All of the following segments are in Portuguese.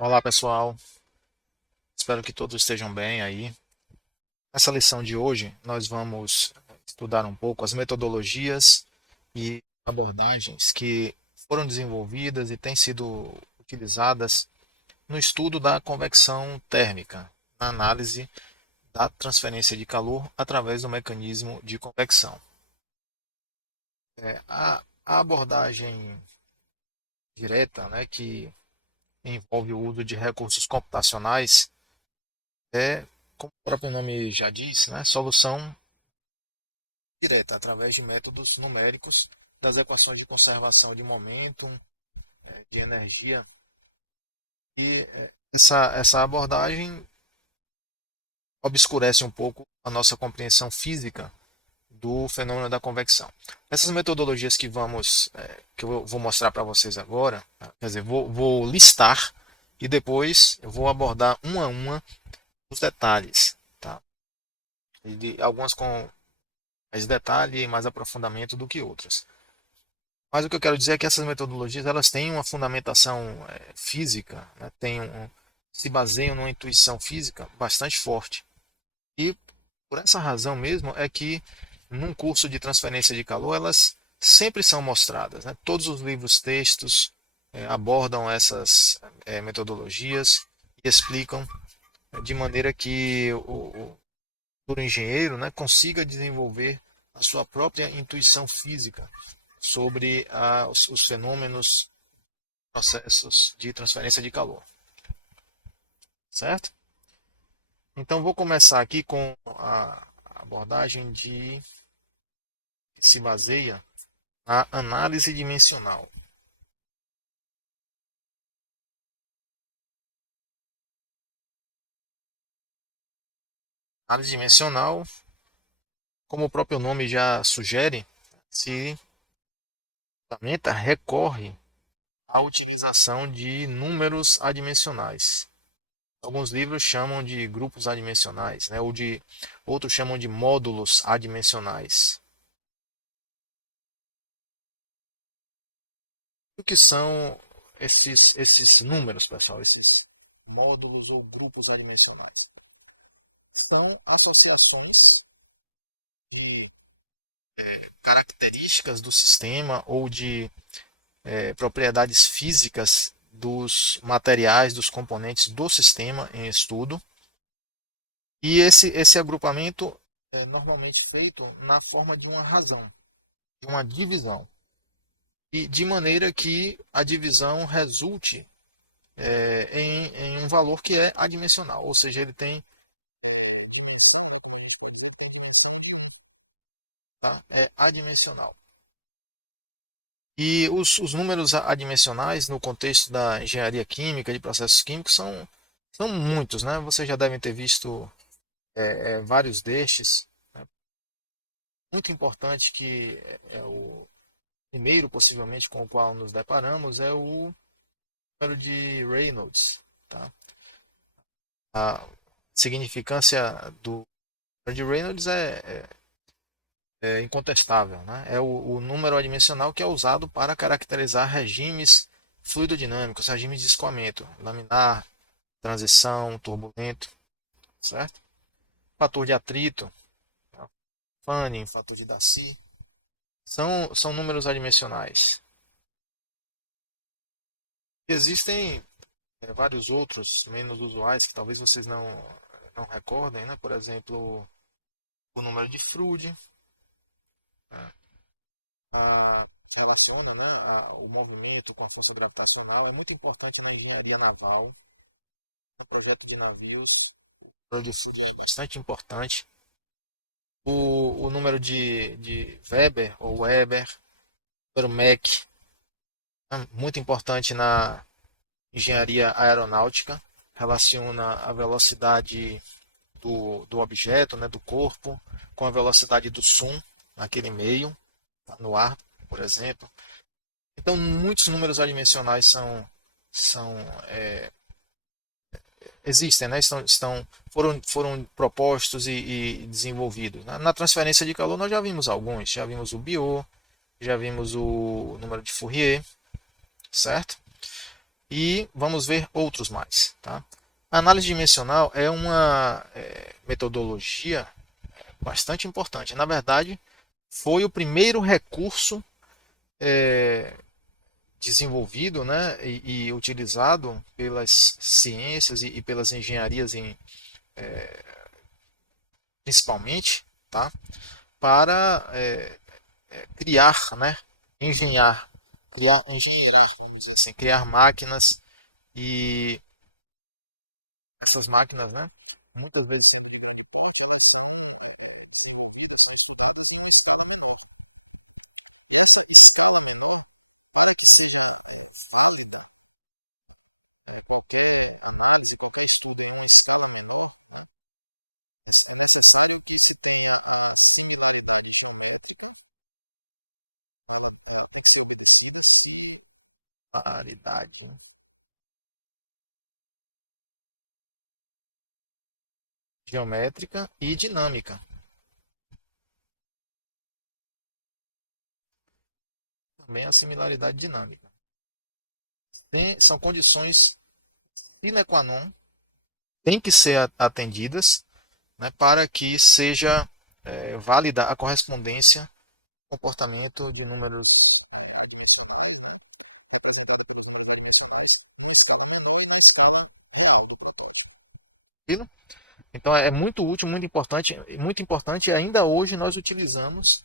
Olá pessoal, espero que todos estejam bem aí. Nessa lição de hoje, nós vamos estudar um pouco as metodologias e abordagens que foram desenvolvidas e têm sido utilizadas no estudo da convecção térmica, na análise da transferência de calor através do mecanismo de convecção. A abordagem direta, né, que envolve o uso de recursos computacionais, é, como o próprio nome já diz, né, solução direta através de métodos numéricos das equações de conservação de momento, de energia. E essa abordagem obscurece um pouco a nossa compreensão física do fenômeno da convecção. Essas metodologias que eu vou mostrar para vocês agora, quer dizer, vou listar e depois eu vou abordar uma a uma os detalhes, tá? E algumas com mais detalhe e mais aprofundamento do que outras. Mas o que eu quero dizer é que essas metodologias elas têm uma fundamentação física, né? Se baseiam numa intuição física bastante forte. E por essa razão mesmo é que num curso de transferência de calor elas sempre são mostradas. Né? Todos os livros, textos abordam essas metodologias e explicam de maneira que o futuro engenheiro, né, consiga desenvolver a sua própria intuição física sobre os fenômenos, processos de transferência de calor, certo? Então vou começar aqui com a abordagem que se baseia na análise dimensional. Análise dimensional, como o próprio nome já sugere, se fundamenta, recorre à utilização de números adimensionais. Alguns livros chamam de grupos adimensionais, né? Outros chamam de módulos adimensionais. O que são esses números, pessoal? Esses módulos ou grupos adimensionais? São associações de características do sistema ou de propriedades físicas dos materiais, dos componentes do sistema em estudo. E esse agrupamento é normalmente feito na forma de uma razão, de uma divisão. E de maneira que a divisão resulte em um valor que é adimensional, ou seja, ele tem, tá? É adimensional. E os números adimensionais no contexto da engenharia química, de processos químicos, são muitos, né? Vocês já devem ter visto vários destes. Né? Muito importante que é o primeiro, possivelmente, com o qual nos deparamos é o número de Reynolds. Tá? A significância do número de Reynolds é incontestável. Né? É o número adimensional que é usado para caracterizar regimes fluidodinâmicos, regimes de escoamento, laminar, transição, turbulento, certo? Fator de atrito, Fanning, fator de Darcy, são números adimensionais. Existem vários outros menos usuais que talvez vocês não recordem, né? Por exemplo, o número de Froude, né? a, relaciona, né, o movimento com a força gravitacional, é muito importante na engenharia naval, no projeto de navios, é bastante importante. O número de Weber, ou Weber, o número Mach, é muito importante na engenharia aeronáutica, relaciona a velocidade do objeto, né, do corpo, com a velocidade do som naquele meio, no ar, por exemplo. Então, muitos números adimensionais são existem, né? Foram propostos e desenvolvidos. Na transferência de calor, nós já vimos alguns. Já vimos o Biot, já vimos o número de Fourier, certo? e vamos ver outros mais. Tá? A análise dimensional é uma metodologia bastante importante. Na verdade, foi o primeiro recurso é, desenvolvido, né, e utilizado pelas ciências e pelas engenharias principalmente, tá, para criar, né, engenhar, engenheirar, vamos dizer assim, criar máquinas e essas máquinas, né, muitas vezes paridade, né, geométrica e dinâmica. Também a similaridade dinâmica. São condições sine qua non, tem que ser atendidas, né, para que seja válida a correspondência comportamento de números representados pelos números dimensionais numa escala menor e na escala real. Tranquilo? Então é muito útil, muito importante e ainda hoje nós utilizamos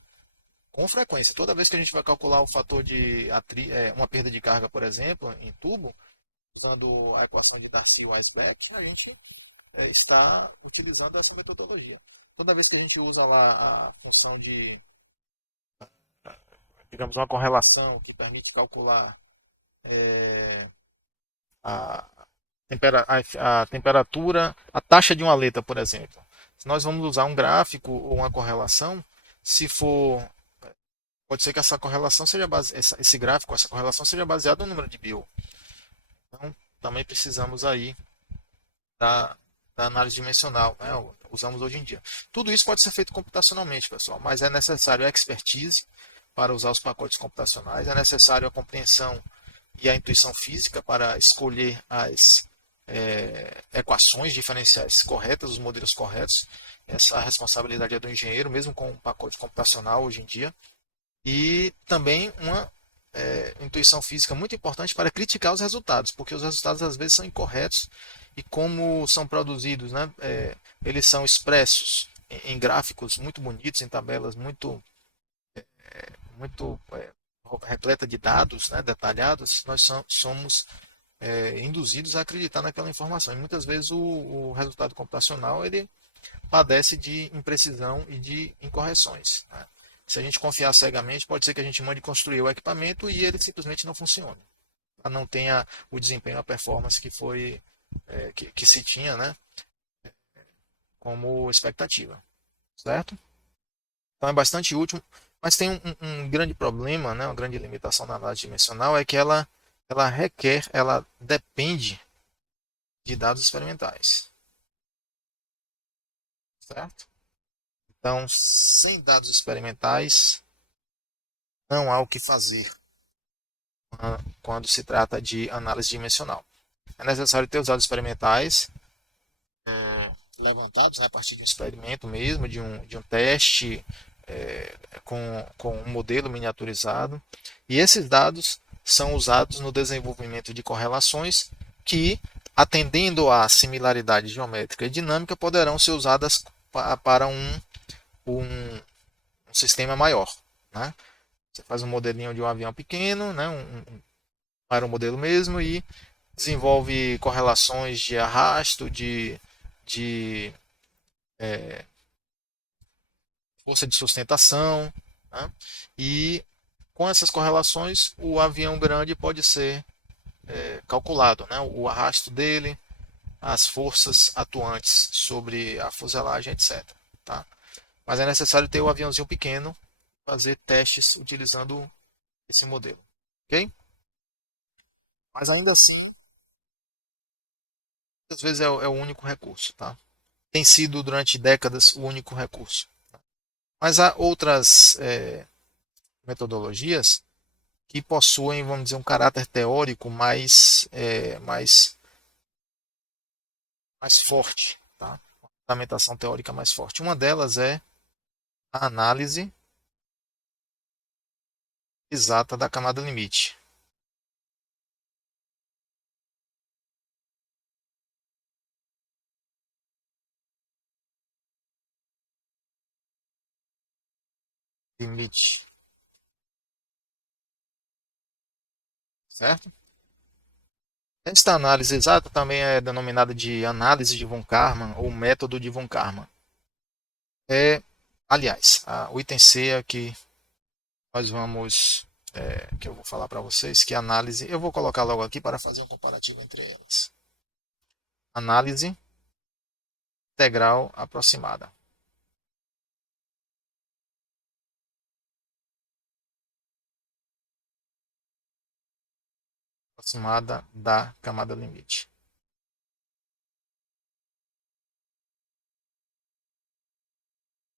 com frequência. Toda vez que a gente vai calcular o fator de uma perda de carga, por exemplo, em tubo, usando a equação de Darcy-Weisbach, a gente está utilizando essa metodologia. Toda vez que a gente usa lá a função de, digamos, uma correlação que permite calcular a, a temperatura, a taxa de uma letra, por exemplo. Se nós vamos usar um gráfico ou uma correlação, se for, pode ser que essa correlação seja esse gráfico, essa correlação seja baseada no número de Biot. Então, também precisamos aí da, da análise dimensional, né? Usamos hoje em dia. Tudo isso pode ser feito computacionalmente, pessoal, mas é necessário expertise para usar os pacotes computacionais, é necessário a compreensão e a intuição física para escolher as equações diferenciais corretas, os modelos corretos. Essa responsabilidade é do engenheiro, mesmo com um pacote computacional hoje em dia. E também uma intuição física muito importante para criticar os resultados, porque os resultados às vezes são incorretos e como são produzidos, né, eles são expressos em gráficos muito bonitos, em tabelas muito repleta de dados, né, detalhados, nós somos induzidos a acreditar naquela informação. E muitas vezes o resultado computacional ele padece de imprecisão e de incorreções. Né? Se a gente confiar cegamente, pode ser que a gente mande construir o equipamento e ele simplesmente não funcione. Não tenha o desempenho, a performance que foi que se tinha, né, como expectativa, certo? Então é bastante útil, mas tem um grande problema, né, uma grande limitação na análise dimensional é que ela depende de dados experimentais, certo? Então, sem dados experimentais, não há o que fazer quando se trata de análise dimensional. É necessário ter os dados experimentais levantados, né, a partir de um experimento mesmo, de um teste com um modelo miniaturizado. E esses dados são usados no desenvolvimento de correlações que, atendendo à similaridade geométrica e dinâmica, poderão ser usadas para um sistema maior. Né? Você faz um modelinho de um avião pequeno, né, um aeromodelo mesmo, e desenvolve correlações de arrasto, de força de sustentação, né? E com essas correlações o avião grande pode ser calculado, né? O arrasto dele, as forças atuantes sobre a fuselagem, etc. Tá? Mas é necessário ter o aviãozinho pequeno, fazer testes utilizando esse modelo, ok? Mas ainda assim, às vezes é o único recurso, tá? Tem sido durante décadas o único recurso. Mas há outras metodologias que possuem, vamos dizer, um caráter teórico mais forte, tá? Uma fundamentação teórica mais forte. Uma delas é a análise exata da camada limite. Limite, certo? Esta análise exata também é denominada de análise de von Karman ou método de von Karman. Aliás, o item C é que nós vamos, que eu vou falar para vocês, que a análise, eu vou colocar logo aqui para fazer um comparativo entre elas. Análise integral aproximada. Aproximada da camada limite.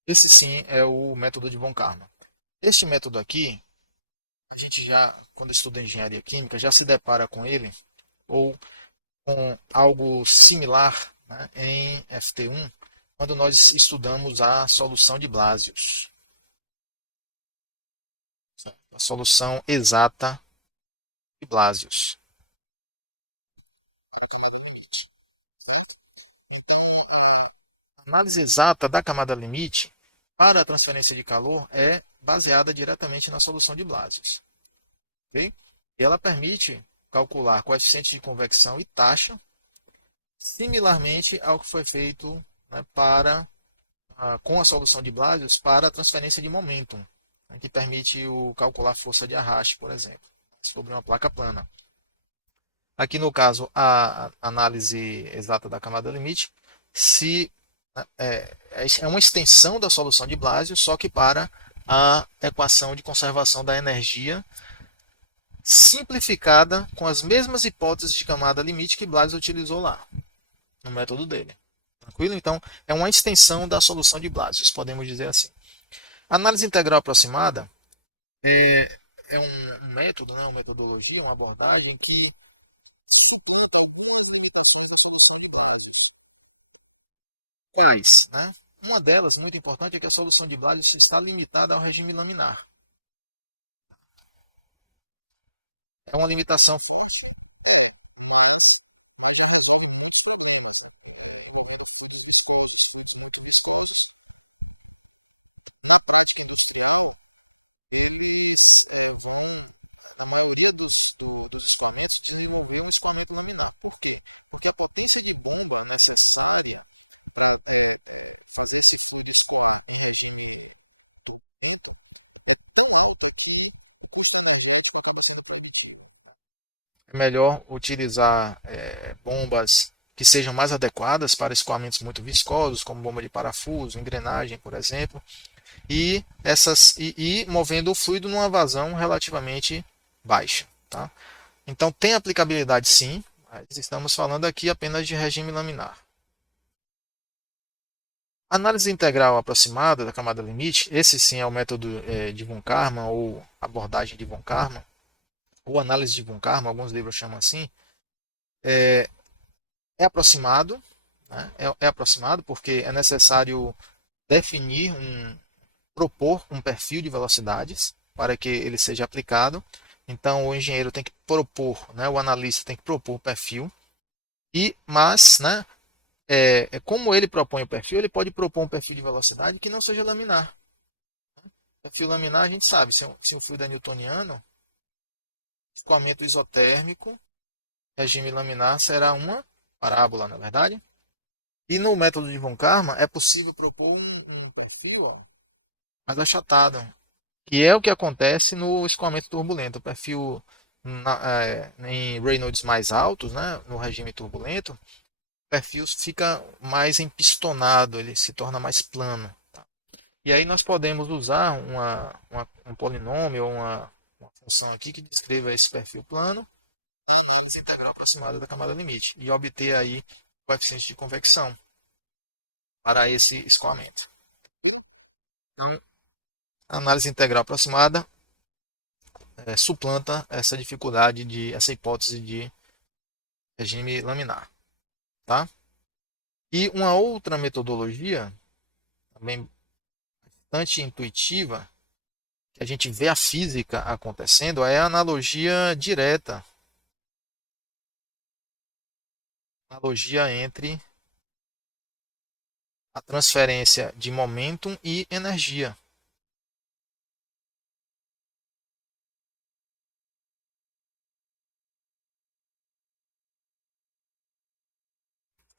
Esse sim é o método de von Karman. Este método aqui, a gente já, quando estuda engenharia química, já se depara com ele, ou com algo similar, né, em FT1, quando nós estudamos a solução de Blasius. A solução exata de Blasius. A análise exata da camada limite para a transferência de calor é baseada diretamente na solução de Blasius. Okay? E ela permite calcular coeficiente de convecção e taxa, similarmente ao que foi feito, né, com a solução de Blasius para a transferência de momento, né, que permite calcular a força de arraste, por exemplo, sobre uma placa plana. Aqui no caso, a análise exata da camada limite é uma extensão da solução de Blasius, só que para a equação de conservação da energia simplificada com as mesmas hipóteses de camada limite que Blasius utilizou lá, no método dele. Tranquilo? Então, é uma extensão da solução de Blasius, podemos dizer assim. A análise integral aproximada é um método, né, uma metodologia, uma abordagem que suplanta algumas limitações da solução de Blasius. Quais? Né? Uma delas, muito importante, é que a solução de Blasius está limitada ao regime laminar. É uma limitação fácil. Na prática industrial, eles a maioria dos equipamentos desenvolvem equipamento laminar, porque a potência de bomba necessária para fazer esse fluido escolar dentro de dentro é tão alta que custa energético acaba sendo permitido. É melhor utilizar bombas que sejam mais adequadas para escoamentos muito viscosos, como bomba de parafuso, engrenagem, por exemplo, e movendo o fluido numa vazão relativamente baixa. Tá? Então tem aplicabilidade sim, mas estamos falando aqui apenas de regime laminar. Análise integral aproximada da camada limite, esse sim é o método de von Karman ou abordagem de von Karman, ou análise de von Karman, alguns livros chamam assim, é aproximado, né? É aproximado porque é necessário definir propor um perfil de velocidades para que ele seja aplicado. Então o engenheiro tem que propor, né, o analista tem que propor o perfil, mas né, como ele propõe o perfil, ele pode propor um perfil de velocidade que não seja laminar. Perfil laminar a gente sabe, se o fluido é newtoniano, escoamento isotérmico, regime laminar será uma parábola, na verdade. E no método de von Karman é possível propor um perfil mais achatado, que é o que acontece no escoamento turbulento. O perfil em Reynolds mais altos, né, no regime turbulento, o perfil fica mais empistonado, ele se torna mais plano. Tá? E aí nós podemos usar um polinômio ou uma função aqui que descreva esse perfil plano, a análise integral aproximada da camada limite, e obter aí o coeficiente de convecção para esse escoamento. Então, a análise integral aproximada suplanta essa dificuldade essa hipótese de regime laminar, tá? E uma outra metodologia, também bastante intuitiva, que a gente vê a física acontecendo, é a analogia direta, analogia entre a transferência de momentum e energia.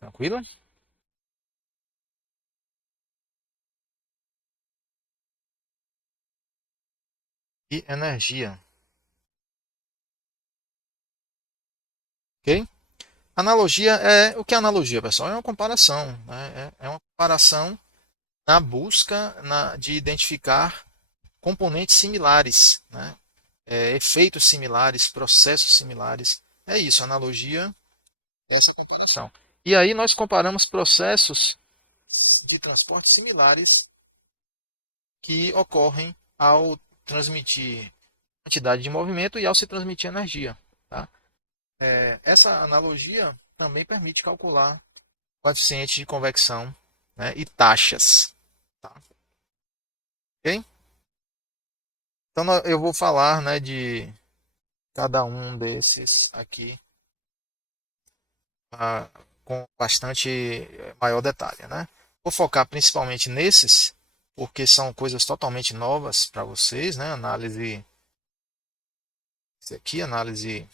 Tranquilo? E energia. Ok? Analogia é o que é analogia, pessoal? É uma comparação. Né? É uma comparação na busca de identificar componentes similares, né? Efeitos similares, processos similares. É isso, analogia é essa comparação. E aí nós comparamos processos de transporte similares que ocorrem ao transmitir quantidade de movimento e ao se transmitir energia. Tá? Essa analogia também permite calcular coeficientes de convecção, né, e taxas. Tá? Ok? Então eu vou falar, né, de cada um desses aqui ah, com bastante maior detalhe. Né? Vou focar principalmente nesses, porque são coisas totalmente novas para vocês. Né? Análise, esse aqui, análise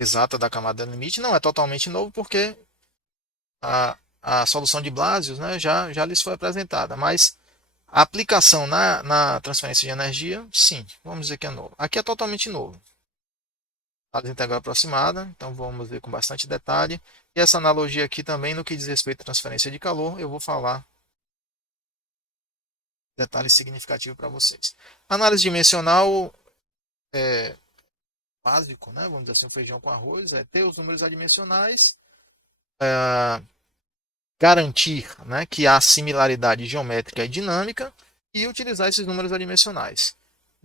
exata da camada limite, não é totalmente novo, porque a solução de Blasius, né, já lhes foi apresentada, mas a aplicação na transferência de energia, sim, vamos dizer que é novo. Aqui é totalmente novo. Análise integral aproximada, então vamos ver com bastante detalhe. E essa analogia aqui também, no que diz respeito à transferência de calor, eu vou falar detalhes significativos para vocês. Análise dimensional é básico, né? Vamos dizer assim, um feijão com arroz, é ter os números adimensionais, é, garantir, né, que há similaridade geométrica e dinâmica e utilizar esses números adimensionais.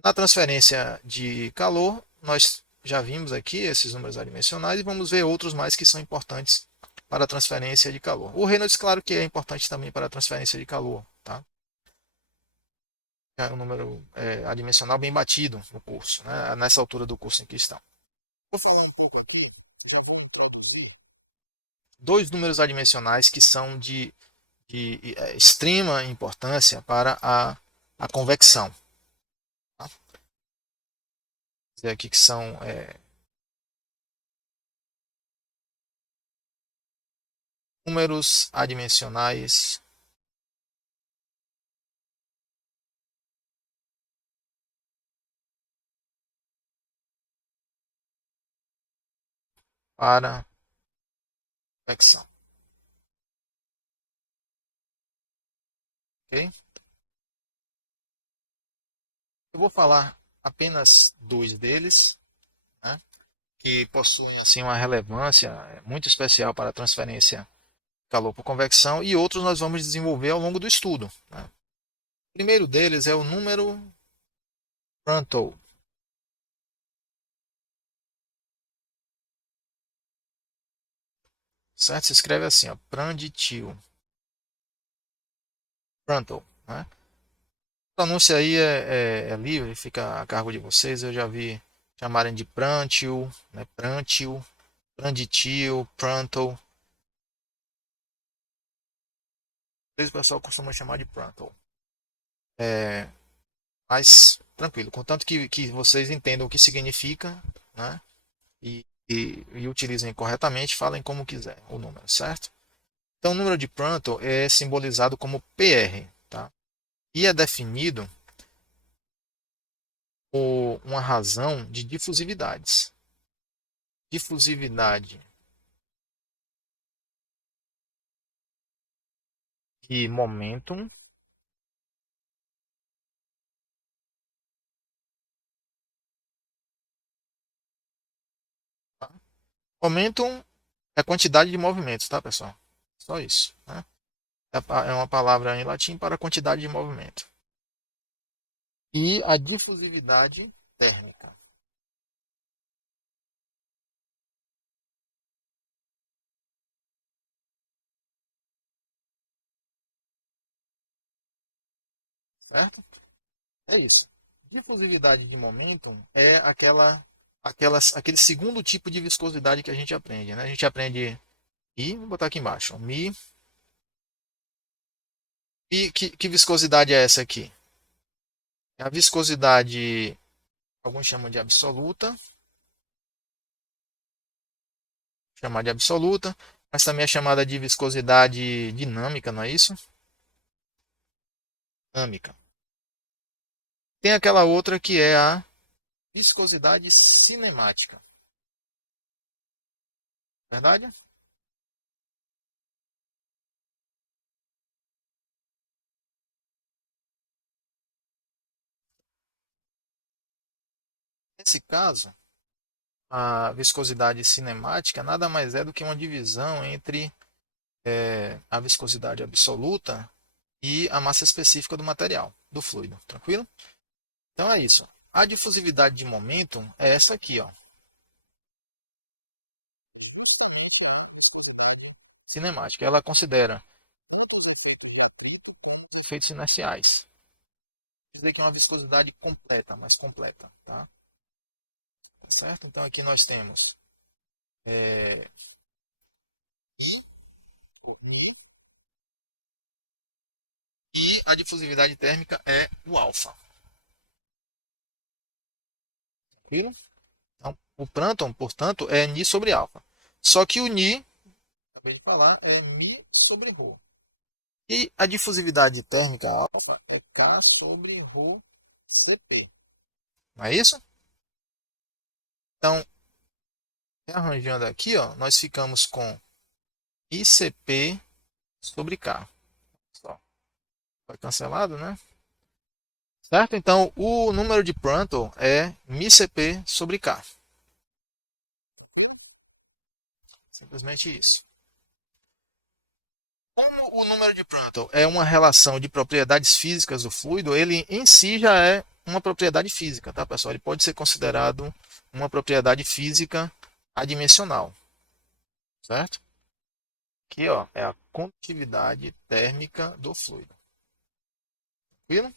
Na transferência de calor, nós já vimos aqui esses números adimensionais e vamos ver outros mais que são importantes para a transferência de calor. O Reynolds, claro que é importante também para a transferência de calor. Tá? É um número adimensional bem batido no curso, né? Nessa altura do curso em questão. Vou falar um pouco aqui. Dois números adimensionais que são de extrema importância para a convecção. Tá? Vou dizer aqui que são números adimensionais para convecção. Okay? Eu vou falar apenas dois deles, né, que possuem assim, uma relevância muito especial para a transferência de calor por convecção, e outros nós vamos desenvolver ao longo do estudo. Né? O primeiro deles é o número Prandtl. Certo? Se escreve assim, ó, Prandtl. Prandtl, né? A pronúncia aí é livre, fica a cargo de vocês. Eu já vi chamarem de Prandtl, né? Prandtl, Prandtl, Prandtl. O pessoal costuma chamar de Prandtl. É, mas tranquilo, contanto que vocês entendam o que significa, né? E utilizem corretamente, falem como quiser o número, certo? Então, o número de Prandtl é simbolizado como PR, tá? E é definido por uma razão de difusividades. Difusividade e momentum. Tá? Momentum é quantidade de movimentos, tá, pessoal? Só isso. Né? É uma palavra em latim para quantidade de movimento. e a difusividade térmica. Certo? É isso. Difusividade de momento é aquele segundo tipo de viscosidade que a gente aprende. Né? A gente aprende I, vou botar aqui embaixo, Mi. E que viscosidade é essa aqui? É a viscosidade, alguns chamam de absoluta, chamar de absoluta, mas também é chamada de viscosidade dinâmica, não é isso? Dinâmica. Tem aquela outra que é a viscosidade cinemática. Verdade? Nesse caso, a viscosidade cinemática nada mais é do que uma divisão entre a viscosidade absoluta e a massa específica do material, do fluido. Tranquilo? Então é isso. A difusividade de momento é essa aqui, ó. Cinemática. Ela considera outros efeitos de atrito como efeitos inerciais. Isso daqui é uma viscosidade completa, mais completa. Tá? Certo? Então aqui nós temos é, I, I, e a difusividade térmica é o alfa. Tranquilo? Então, o plâncton, portanto, é Ni sobre alfa. Só que o Ni, acabei de falar, é Mi sobre Rho. E a difusividade térmica alfa é K sobre Rho CP. Não é isso? Então, rearranjando aqui, ó, nós ficamos com ICP sobre K. Só. Foi cancelado, né? Certo? Então, o número de Prandtl é μCp sobre K. Simplesmente isso. Como o número de Prandtl é uma relação de propriedades físicas do fluido, ele em si já é uma propriedade física, tá, pessoal? Ele pode ser considerado uma propriedade física adimensional, certo? Aqui, ó, é a condutividade térmica do fluido. Tranquilo?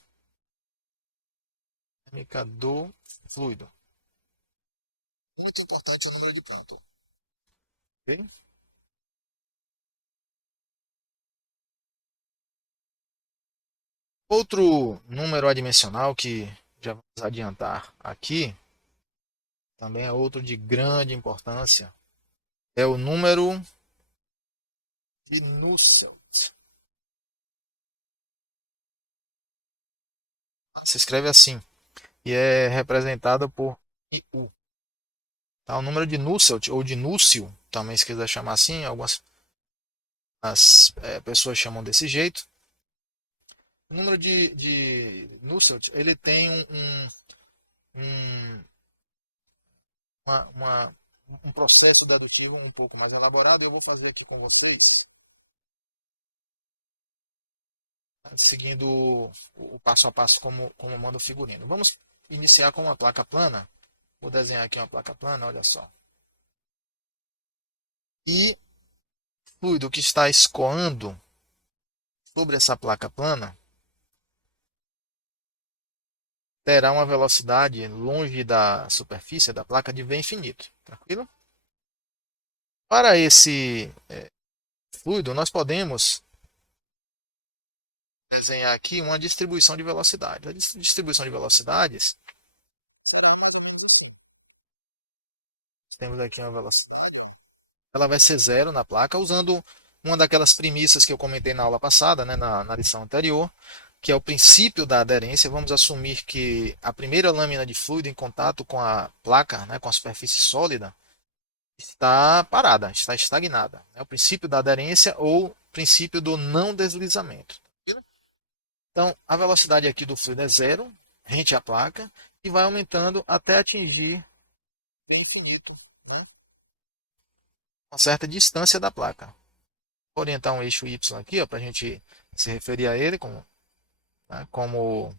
Térmica do fluido. Muito importante o número de Prandtl. Ok? Outro número adimensional que já vamos adiantar aqui, também é outro de grande importância, é o número de Nusselt. Se escreve assim e é representado por IU. Tá? O número de Nusselt ou de Núcio, também se quiser chamar assim, algumas pessoas chamam desse jeito. O número de Nusselt, ele tem um, um processo dedutivo um pouco mais elaborado. Eu vou fazer aqui com vocês, seguindo o passo a passo como manda o figurino. Vamos iniciar com uma placa plana. Vou desenhar aqui uma placa plana, olha só. E o fluido que está escoando sobre essa placa plana terá uma velocidade longe da superfície da placa de V infinito. Tranquilo? Para esse fluido, nós podemos desenhar aqui uma distribuição de velocidade. A distribuição de velocidades será mais ou menos assim. Temos aqui uma velocidade. Ela vai ser zero na placa, usando uma daquelas premissas que eu comentei na aula passada, né, na lição anterior, que é o princípio da aderência. Vamos assumir que a primeira lâmina de fluido em contato com a placa, né, com a superfície sólida, está parada, está estagnada. É o princípio da aderência ou princípio do não deslizamento. Então, a velocidade aqui do fluido é zero, rente à placa, e vai aumentando até atingir o infinito, né, uma certa distância da placa. Vou orientar um eixo Y aqui para a gente se referir a ele como, né, como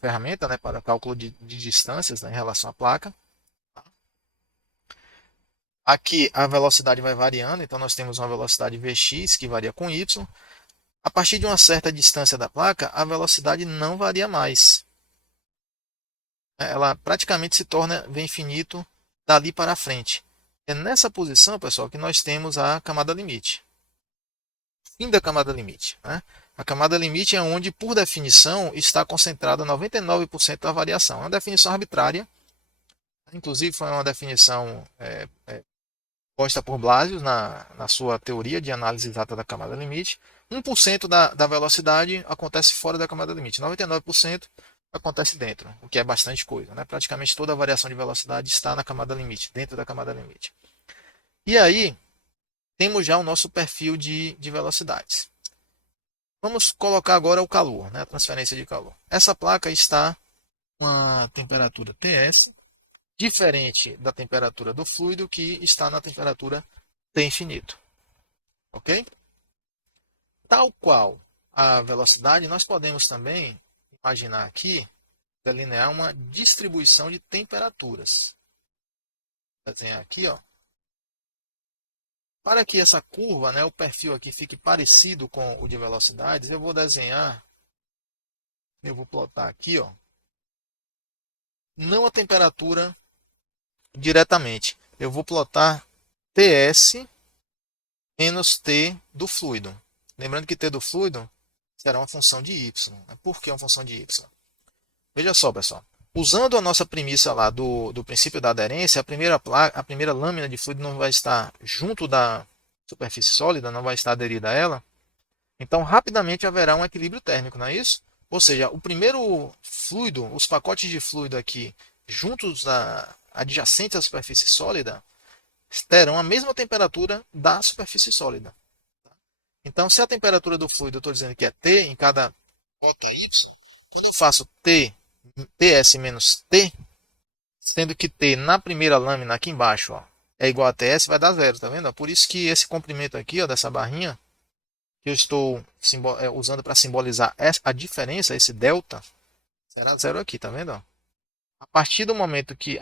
ferramenta, né, para cálculo de distâncias, né, em relação à placa. Aqui a velocidade vai variando, então nós temos uma velocidade Vx que varia com y. A partir de uma certa distância da placa, a velocidade não varia mais. Ela praticamente se torna V infinito dali para frente. É nessa posição, pessoal, que nós temos a camada limite. Fim da camada limite. Né? A camada limite é onde, por definição, está concentrada 99% da variação. É uma definição arbitrária. Inclusive, foi uma definição posta por Blasius na sua teoria de análise exata da camada limite. 1% da velocidade acontece fora da camada limite. 99% acontece dentro, o que é bastante coisa. Né? Praticamente toda a variação de velocidade está na camada limite, dentro da camada limite. E aí, temos já o nosso perfil de velocidades. Vamos colocar agora o calor, né? A transferência de calor. Essa placa está com a temperatura TS, diferente da temperatura do fluido, que está na temperatura T infinito. Ok? Tal qual a velocidade, nós podemos também imaginar aqui, delinear uma distribuição de temperaturas. Vou desenhar aqui, ó. Para que essa curva, né, o perfil aqui fique parecido com o de velocidades, eu vou desenhar, eu vou plotar aqui, ó, não a temperatura diretamente. Eu vou plotar Ts menos T do fluido. Lembrando que T do fluido será uma função de y. Por que uma função de y? Veja só, pessoal. Usando a nossa premissa lá do princípio da aderência, a primeira lâmina de fluido não vai estar junto da superfície sólida, não vai estar aderida a ela. Então, rapidamente haverá um equilíbrio térmico, não é isso? Ou seja, o primeiro fluido, os pacotes de fluido aqui, juntos adjacentes à superfície sólida, terão a mesma temperatura da superfície sólida. Então, se a temperatura do fluido, eu estou dizendo que é T em cada cota Y, quando eu faço Ts menos T, sendo que T na primeira lâmina aqui embaixo ó, é igual a Ts, vai dar zero, tá vendo? Por isso que esse comprimento aqui, ó, dessa barrinha, que eu estou usando para simbolizar a diferença, esse delta, será zero aqui, tá vendo? A partir do momento que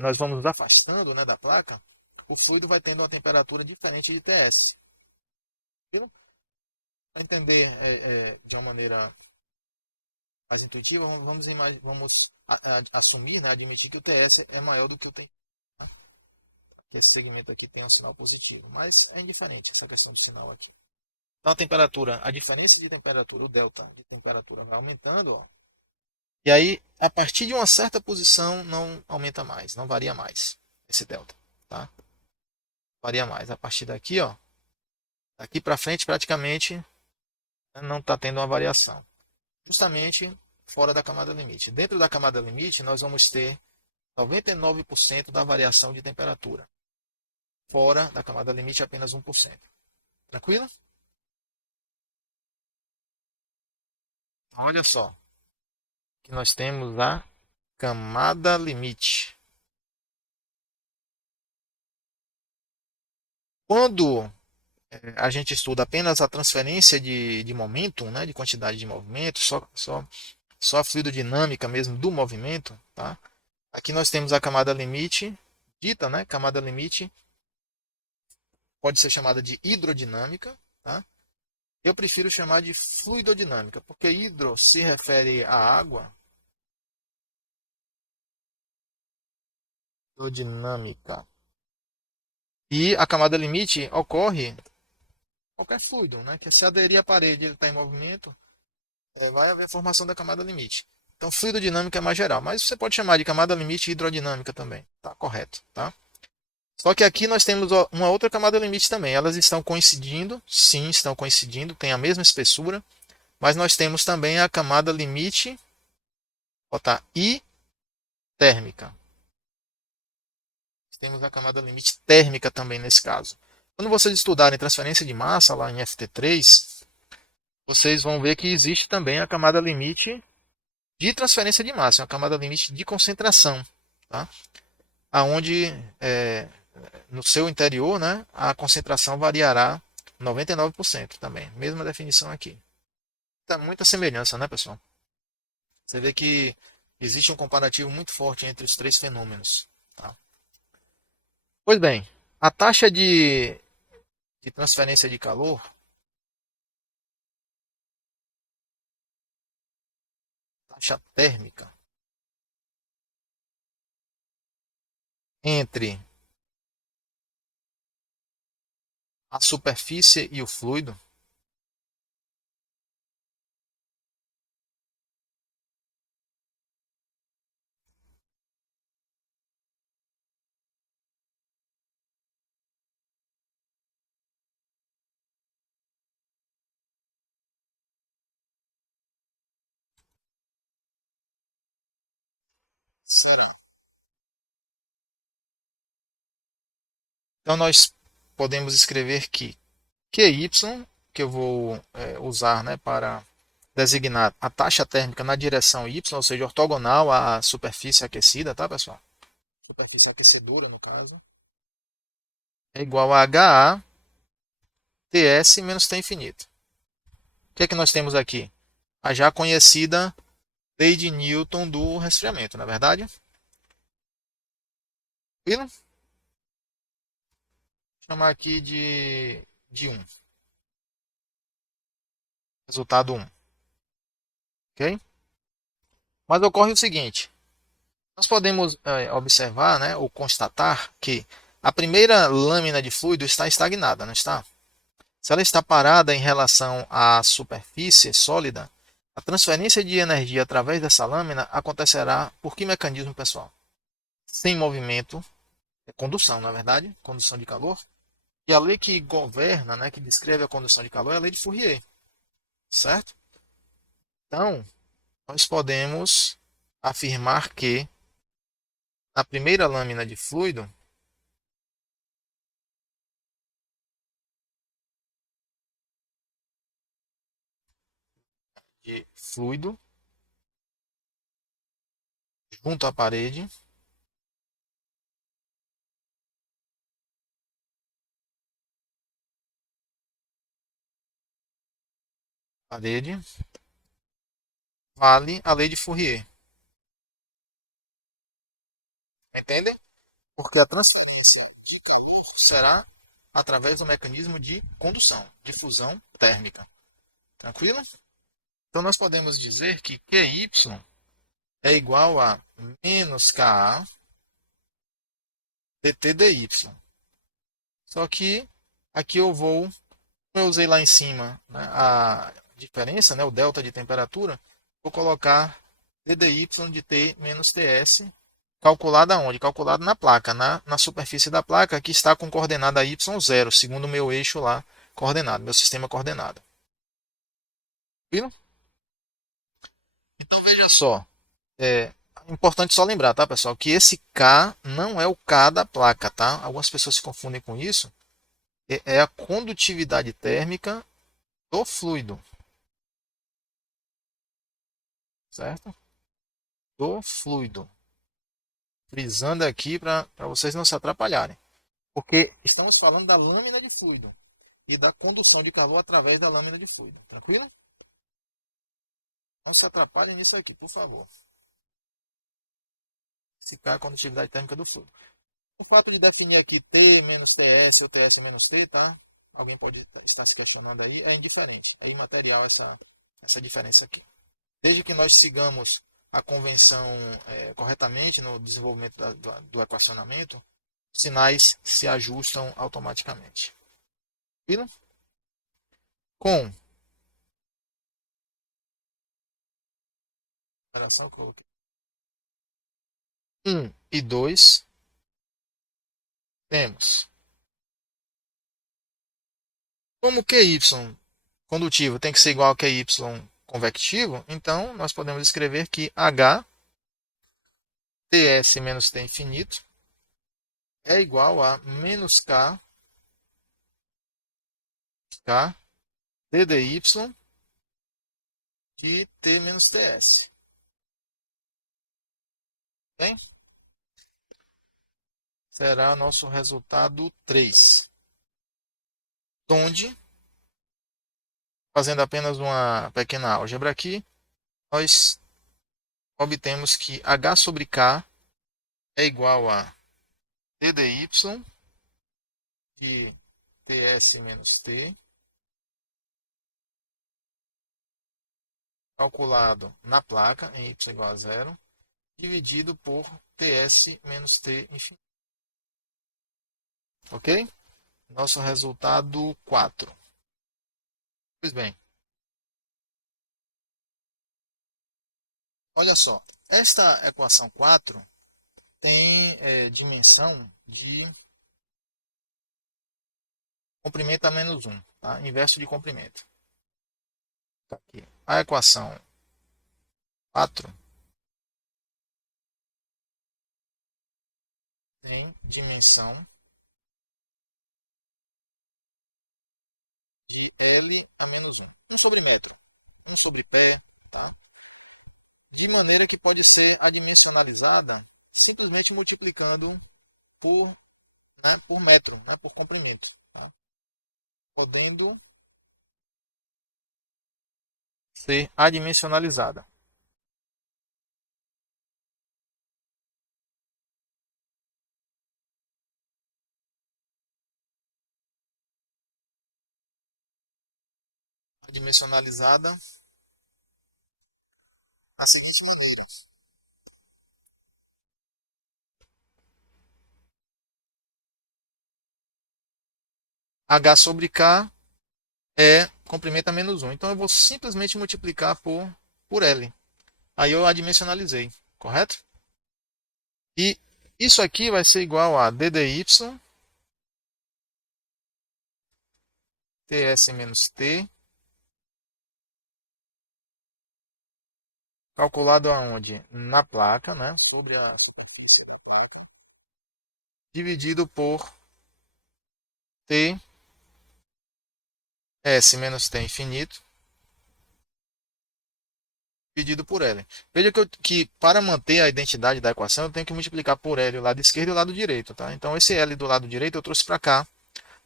nós vamos nos afastando, né, da placa, o fluido vai tendo uma temperatura diferente de Ts. Para entender de uma maneira mais intuitiva, vamos assumir, né, admitir que o Ts é maior do que o T. Esse segmento aqui tem um sinal positivo, mas é indiferente essa questão do sinal aqui. Então a diferença de temperatura, o delta de temperatura vai aumentando, ó. E aí, a partir de uma certa posição, não aumenta mais, não varia mais esse delta, tá? Varia mais. A partir daqui, ó, daqui para frente, praticamente não está tendo uma variação. Justamente fora da camada limite. Dentro da camada limite, nós vamos ter 99% da variação de temperatura. Fora da camada limite, apenas 1%. Tranquilo? Olha só. Que nós temos a camada limite. Quando a gente estuda apenas a transferência de momento, né, de quantidade de movimento, só a fluidodinâmica mesmo do movimento, tá? Aqui nós temos a camada limite, dita, né, camada limite, pode ser chamada de hidrodinâmica, tá? Eu prefiro chamar de fluidodinâmica, porque hidro se refere à água. Hidrodinâmica. E a camada limite ocorre qualquer fluido, né? Que se aderir à parede e está em movimento, vai haver formação da camada limite. Então, fluidodinâmica é mais geral, mas você pode chamar de camada limite hidrodinâmica também, tá? Correto, tá? Só que aqui nós temos uma outra camada limite também. Elas estão coincidindo, sim, estão coincidindo, tem a mesma espessura, mas nós temos também a camada limite, botar I térmica. Temos a camada limite térmica também nesse caso. Quando vocês estudarem transferência de massa lá em FT3, vocês vão ver que existe também a camada limite de transferência de massa, a camada limite de concentração, tá? Aonde no seu interior, né, a concentração variará 99% também. Mesma definição aqui. Tá muita semelhança, né, pessoal? Você vê que existe um comparativo muito forte entre os três fenômenos. Tá? Pois bem, a taxa de transferência de calor, taxa térmica, entre a superfície e o fluido, será. Então nós podemos escrever que QY, que eu vou usar, né, para designar a taxa térmica na direção Y, ou seja, ortogonal à superfície aquecida, tá, pessoal? Superfície aquecedora, no caso. É igual a HA Ts menos T infinito. O que é que nós temos aqui? A já conhecida lei de Newton do resfriamento, não é verdade? Tranquilo? Vou chamar aqui de 1. Resultado 1. Ok? Mas ocorre o seguinte: nós podemos observar, né, ou constatar que a primeira lâmina de fluido está estagnada, não está? Se ela está parada em relação à superfície sólida, a transferência de energia através dessa lâmina acontecerá por que mecanismo, pessoal? Sem movimento, é condução, na verdade, condução de calor. E a lei que governa, né, que descreve a condução de calor é a lei de Fourier, certo? Então, nós podemos afirmar que na primeira lâmina de fluido, junto à parede vale a lei de Fourier. Entendem? Porque a transferência será através do mecanismo de condução, difusão térmica. Tranquilo? Então nós podemos dizer que QY é igual a menos KA dt dy. Só que aqui como eu usei lá em cima, né, a diferença, né, o delta de temperatura, vou colocar ddy de T menos TS, calculada onde? Calculado na placa, na superfície da placa, que está com coordenada y0, segundo o meu eixo lá, coordenado, meu sistema coordenado. Viram? Então veja só, é importante só lembrar, tá, pessoal, que esse K não é o K da placa, tá? Algumas pessoas se confundem com isso. É a condutividade térmica do fluido, certo? Do fluido. Frisando aqui para vocês não se atrapalharem. Porque estamos falando da lâmina de fluido e da condução de calor através da lâmina de fluido. Tranquilo? Não se atrapalhem nisso aqui, por favor. Se cai a condutividade térmica do fluido. O fato de definir aqui T menos TS ou TS menos T, tá? Alguém pode estar se questionando aí, é indiferente. É imaterial essa diferença aqui. Desde que nós sigamos a convenção corretamente no desenvolvimento do equacionamento, sinais se ajustam automaticamente. Viram? Com 1 e 2, temos como QY condutivo tem que ser igual a QY convectivo, então nós podemos escrever que H Ts menos T infinito é igual a menos K ddy de T menos Ts. Bem? Será nosso resultado 3. Onde, fazendo apenas uma pequena álgebra aqui, nós obtemos que H sobre K é igual a ddy de ts menos t, calculado na placa, em y igual a zero, dividido por ts menos t, enfim. Ok? Nosso resultado 4. Pois bem, olha só. Esta equação 4 tem dimensão de comprimento a menos 1, tá? Inverso de comprimento. Tá aqui. A equação 4 tem dimensão de L a menos 1. 1 sobre metro, 1 sobre pé, tá? De maneira que pode ser adimensionalizada simplesmente multiplicando por, por metro, por comprimento. Tá? Podendo ser adimensionalizada. Adimensionalizada a seguinte maneira. H sobre K é comprimento a menos 1. Então eu vou simplesmente multiplicar por L. Aí eu adimensionalizei, correto? E isso aqui vai ser igual a ddy ts menos t, calculado aonde? Na placa, né? Sobre a superfície da placa, dividido por t s menos t infinito, dividido por L. Veja que para manter a identidade da equação, eu tenho que multiplicar por L o lado esquerdo e o lado direito. Tá? Então, esse L do lado direito eu trouxe para cá,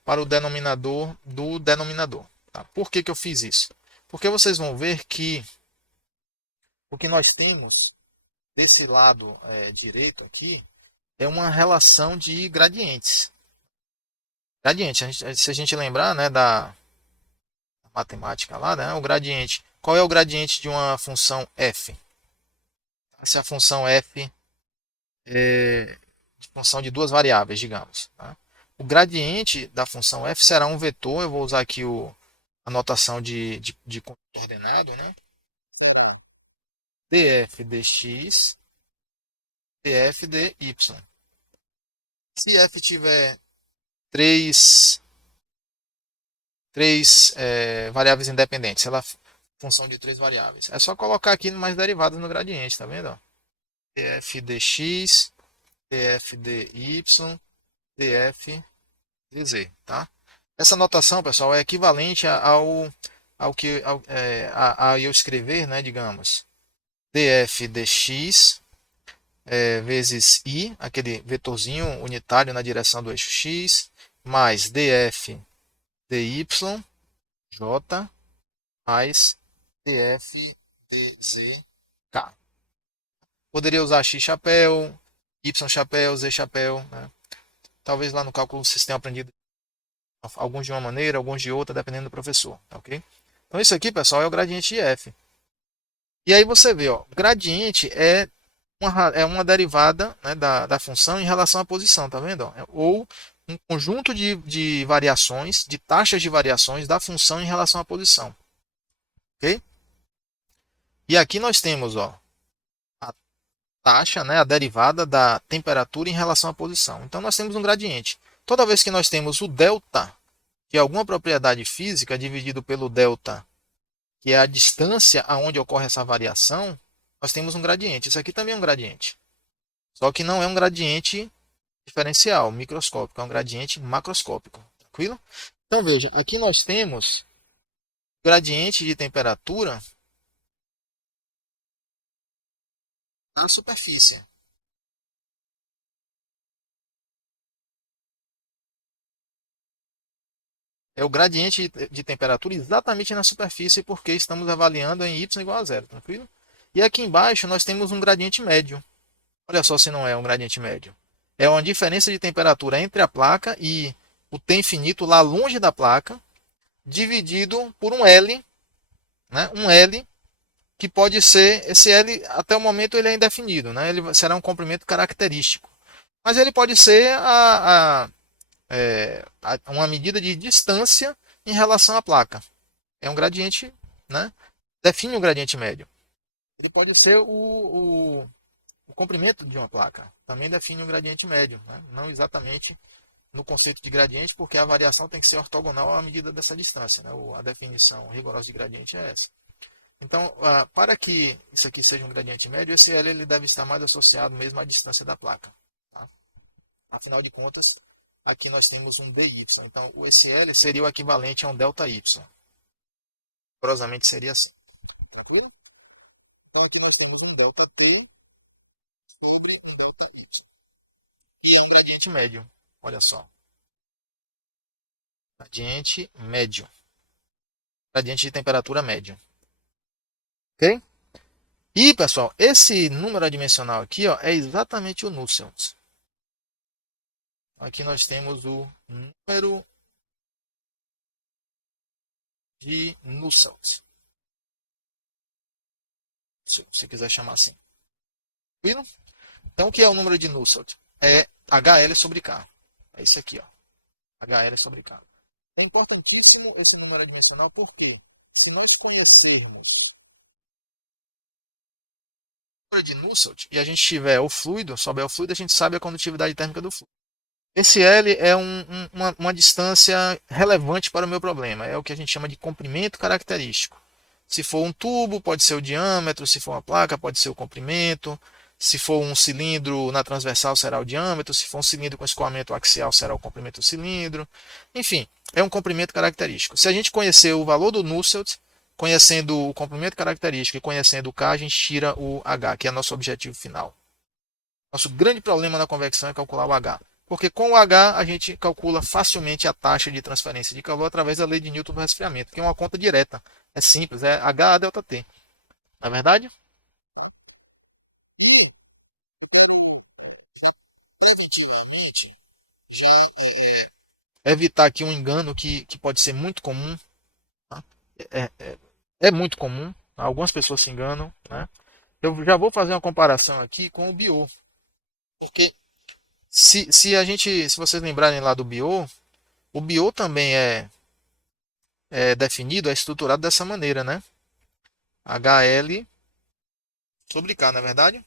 para o denominador do denominador. Tá? Por que eu fiz isso? Porque vocês vão ver que o que nós temos desse lado direito aqui é uma relação de gradientes. Gradiente, se a gente lembrar da matemática lá, né, o gradiente. Qual é o gradiente de uma função f? Se a função f é de função de duas variáveis, digamos. Tá? O gradiente da função f será um vetor, eu vou usar aqui a notação de coordenado, né? Será df dx, df dy. Se f tiver três variáveis independentes, ela é função de três variáveis. É só colocar aqui mais derivadas no gradiente, tá vendo? df dx, df dy, df dz, tá? Essa notação, pessoal, é equivalente ao que a eu escrever, né, digamos, df dx vezes i, aquele vetorzinho unitário na direção do eixo x, mais df dy, j, mais df dz, k. Poderia usar x chapéu, y chapéu, z chapéu, né? Talvez lá no cálculo vocês tenham aprendido alguns de uma maneira, alguns de outra, dependendo do professor, tá ok? Então isso aqui, pessoal, é o gradiente de f. E aí você vê, ó, gradiente é uma derivada, né, da função em relação à posição, tá vendo? Ou um conjunto de variações, de taxas de variações da função em relação à posição. Ok? E aqui nós temos, ó, a taxa, né, a derivada da temperatura em relação à posição. Então nós temos um gradiente. Toda vez que nós temos o delta, que é alguma propriedade física, dividido pelo delta, que é a distância aonde ocorre essa variação, nós temos um gradiente. Isso aqui também é um gradiente. Só que não é um gradiente diferencial, microscópico, é um gradiente macroscópico. Tranquilo? Então veja, aqui nós temos gradiente de temperatura na superfície. É o gradiente de temperatura exatamente na superfície, porque estamos avaliando em y igual a zero, tranquilo? E aqui embaixo nós temos um gradiente médio. Olha só se não é um gradiente médio. É uma diferença de temperatura entre a placa e o T infinito lá longe da placa, dividido por um L, né? Um L que pode ser, esse L até o momento ele é indefinido, né? Ele será um comprimento característico. Mas ele pode ser uma medida de distância em relação à placa. É um gradiente, né? Define um gradiente médio. Ele pode ser o comprimento de uma placa. Também define um gradiente médio. Né? Não exatamente no conceito de gradiente, porque a variação tem que ser ortogonal à medida dessa distância. Né? A definição rigorosa de gradiente é essa. Então, para que isso aqui seja um gradiente médio, esse L ele deve estar mais associado mesmo à distância da placa. Tá? Afinal de contas, aqui nós temos um dy. Então, esse L seria o equivalente a um ΔY. Rigorosamente seria assim. Tranquilo? Então, aqui nós temos um ΔT sobre um ΔY. E é um gradiente médio. Olha só. Gradiente médio. Gradiente de temperatura médio. Ok? E, pessoal, esse número adimensional aqui ó, é exatamente o Nusselt. Aqui nós temos o número de Nusselt. Se você quiser chamar assim. Tranquilo? Então, o que é o número de Nusselt? É HL sobre K. É isso aqui, ó. HL sobre K. É importantíssimo esse número adimensional porque se nós conhecermos o número de Nusselt e a gente tiver o fluido, souber o fluido, a gente sabe a condutividade térmica do fluido. Esse L é uma distância relevante para o meu problema. É o que a gente chama de comprimento característico. Se for um tubo, pode ser o diâmetro. Se for uma placa, pode ser o comprimento. Se for um cilindro na transversal, será o diâmetro. Se for um cilindro com escoamento axial, será o comprimento do cilindro. Enfim, é um comprimento característico. Se a gente conhecer o valor do Nusselt, conhecendo o comprimento característico e conhecendo o K, a gente tira o H, que é nosso objetivo final. Nosso grande problema na convecção é calcular o H. Porque com o H a gente calcula facilmente a taxa de transferência de calor através da lei de Newton do resfriamento, que é uma conta direta. É simples, é H ΔT. Não é verdade? Preventivamente, já evitar aqui um engano que pode ser muito comum. Tá? É, é, é muito comum. Algumas pessoas se enganam. Né? Eu já vou fazer uma comparação aqui com o BIO. Porque se vocês lembrarem lá do BIO, o BIO também é definido, é estruturado dessa maneira, né? HL sobre K, não é verdade?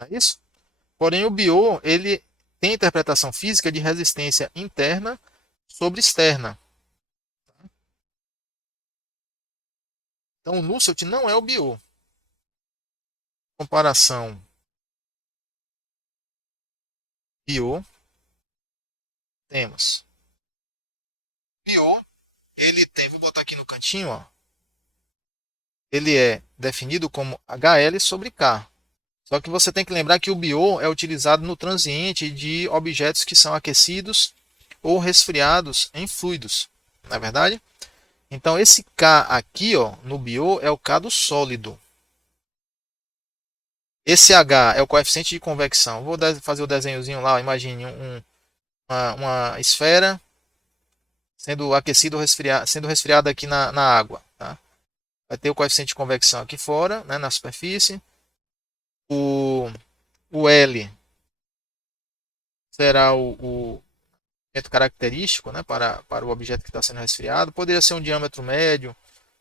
É isso? Porém, o BIO, ele tem interpretação física de resistência interna sobre externa. Então, o Nusselt não é o BIO. Comparação BIO, temos. BIO, ele tem, vou botar aqui no cantinho, ó, ele é definido como HL sobre K. Só que você tem que lembrar que o BIO é utilizado no transiente de objetos que são aquecidos ou resfriados em fluidos, não é verdade? Então esse K aqui, ó, no BIO é o K do sólido. Esse H é o coeficiente de convecção. Vou fazer o desenhozinho lá, imagine uma esfera sendo aquecida ou sendo resfriada aqui na água. Tá? Vai ter o coeficiente de convecção aqui fora, né, na superfície. O L será o característico, né, para o objeto que está sendo resfriado. Poderia ser um diâmetro médio,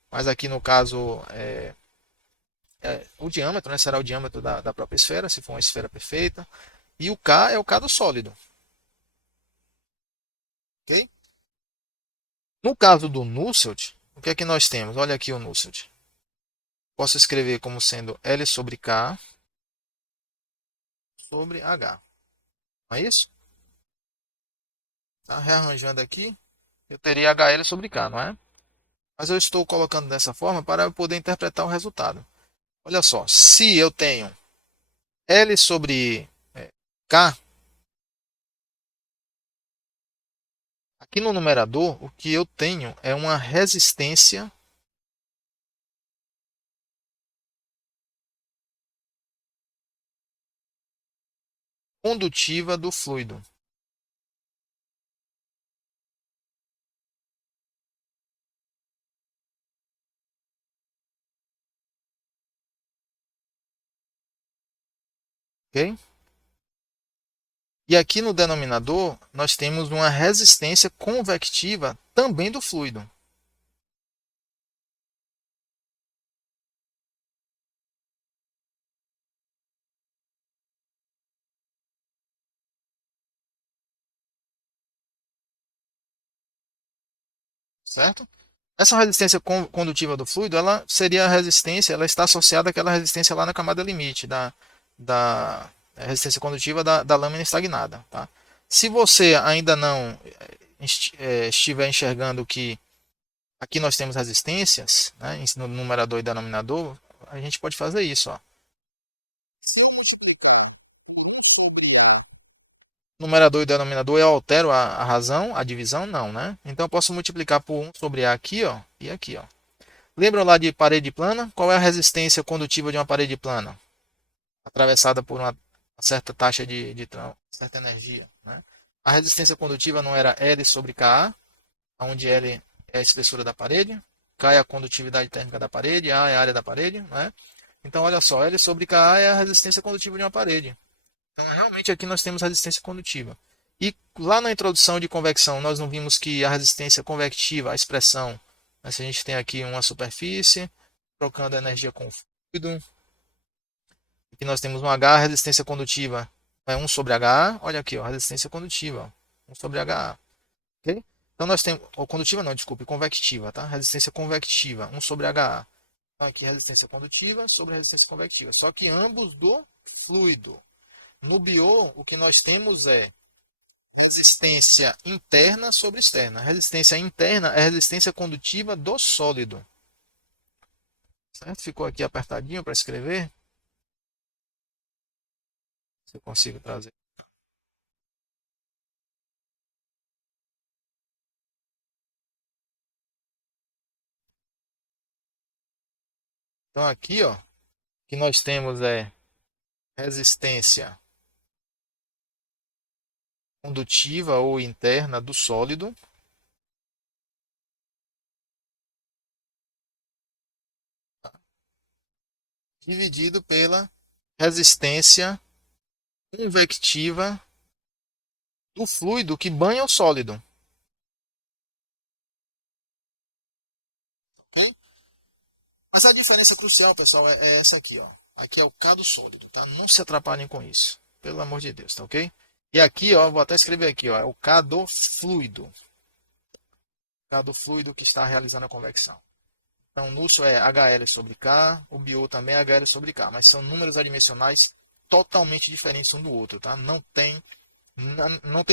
mas aqui no caso o diâmetro, né, será o diâmetro da própria esfera, se for uma esfera perfeita. E o K é o K do sólido. Ok? No caso do Nusselt, o que é que nós temos? Olha aqui o Nusselt. Posso escrever como sendo L sobre K sobre H. Não é isso? Tá rearranjando aqui, eu teria HL sobre K, não é? Mas eu estou colocando dessa forma para eu poder interpretar o resultado. Olha só, se eu tenho L sobre K, aqui no numerador, o que eu tenho é uma resistência condutiva do fluido. Ok? E aqui no denominador, nós temos uma resistência convectiva também do fluido. Certo? Essa resistência condutiva do fluido, ela seria a resistência, ela está associada àquela resistência lá na camada limite da resistência condutiva da lâmina estagnada. Tá? Se você ainda não estiver enxergando que aqui nós temos resistências, né, no numerador e denominador, a gente pode fazer isso. Ó. Se eu multiplicar por 1 sobre A, numerador e denominador, eu altero a razão, a divisão? Não, né? Então eu posso multiplicar por 1 sobre A aqui, ó, e aqui, ó. Lembram lá de parede plana? Qual é a resistência condutiva de uma parede plana? Atravessada por uma certa taxa de certa energia. Né? A resistência condutiva não era L sobre Ka, onde L é a espessura da parede, K é a condutividade térmica da parede, A é a área da parede. Né? Então, olha só, L sobre Ka é a resistência condutiva de uma parede. Então, realmente aqui nós temos resistência condutiva. E lá na introdução de convecção, nós não vimos que a resistência convectiva, a expressão, né, se a gente tem aqui uma superfície, trocando energia com o fluido, aqui nós temos um H, resistência condutiva é 1 sobre HA, olha aqui, ó, resistência condutiva, 1 sobre HA. Okay? Então nós temos, ou condutiva não, desculpe, convectiva, tá? Resistência convectiva, 1 sobre HA. Então aqui resistência condutiva sobre resistência convectiva, só que ambos do fluido. No BIO, o que nós temos é resistência interna sobre externa. Resistência interna é resistência condutiva do sólido. Certo? Ficou aqui apertadinho para escrever. Se eu consigo trazer. Então aqui, ó, o que nós temos é resistência condutiva ou interna do sólido dividido pela resistência convectiva do fluido que banha o sólido. Ok? Mas a diferença crucial, pessoal, é essa aqui. Ó. Aqui é o K do sólido. Tá? Não se atrapalhem com isso. Pelo amor de Deus, tá ok? E aqui, ó, vou até escrever aqui, ó, é o K do fluido. K do fluido que está realizando a convecção. Então, o NUSO é HL sobre K, o BIO também é HL sobre K, mas são números adimensionais totalmente diferentes um do outro, tá? Não tem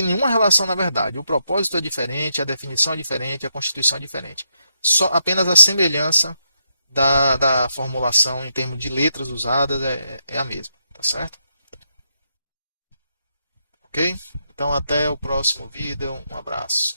nenhuma relação na verdade. O propósito é diferente, a definição é diferente, a constituição é diferente. Só apenas a semelhança da formulação em termos de letras usadas é a mesma, tá certo? Ok? Então até o próximo vídeo, um abraço.